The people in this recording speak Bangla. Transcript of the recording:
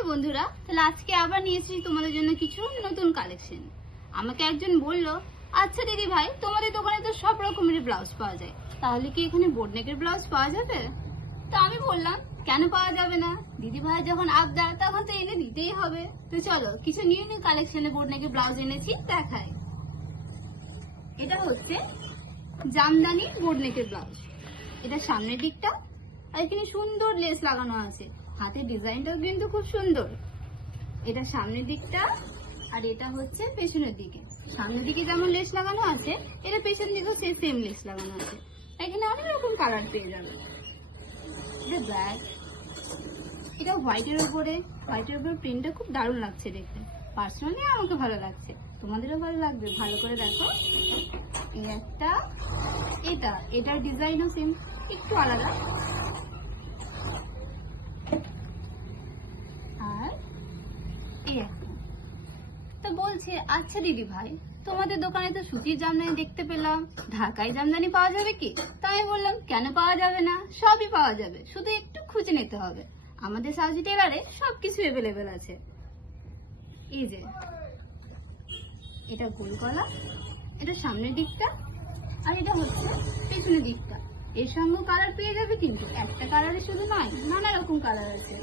হ্যালো বন্ধুরা, তাহলে আজকে আবার নিয়ে এসেছি তোমাদের জন্য কিছু নতুন কালেকশন। আমাকে একজন বলল, আচ্ছা দিদি ভাই, তোমাদের দোকানে তো সব রকমের ব্লাউজ পাওয়া যায়, তাহলে কি এখানে বোট নেকের ব্লাউজ পাওয়া যাবে? তো আমি বললাম, কেন পাওয়া যাবে না? দিদি ভাই যখন আবদার, তখন তো এনে দিতেই হবে। তো চলো কিছু নিউ নিউ কালেকশনে বোট নেকের ব্লাউজ এনেছি, দেখাই। এটা হচ্ছে জামদানি বোট নেকের ব্লাউজ। এটা সামনের দিকটা, আর এখানে সুন্দর লেস লাগানো আছে। হাতের ডিজাইনটাও কিন্তু খুব সুন্দর। এটা সামনের দিকটা, আর এটা হচ্ছে পেছনের দিকে। সামনের দিকে যেমন লেস লাগানো আছে, এটা পেছন দিকেও সেম লেস লাগানো আছে। এখানে অনেক রকম কালার পেয়ে যাবে। এটা ব্ল্যাক, এটা হোয়াইটের উপরে প্রিন্টটা খুব দারুণ লাগছে দেখতে। পার্সোনালি আমাকে ভালো লাগছে, তোমাদেরও ভালো লাগবে। ভালো করে দেখো। এই একটা, এটার ডিজাইনও সেম, একটু আলাদা। আর এই একটা। তো বলছে, আচ্ছা দিদি ভাই, তোমাদের দোকানে তো সুতির জামদানি দেখতে পেলাম, ঢাকাই জামদানি পাওয়া যাবে কি? তাই আমি বললাম, কেন পাওয়া যাবে না? সবই পাওয়া যাবে, শুধু একটু খুঁজে নিতে হবে। আমাদের সাউজি টেলারে সবকিছু অ্যাভেলেবেল আছে। এই যে এটা গোল গলা, এটা সামনের দিকটা, আর এটা হচ্ছে পেছনের দিকটা। এর সঙ্গে কালার পেয়ে যাবে, কিন্তু একটা কালারে শুধু নয়, নানা রকম কালার আছে।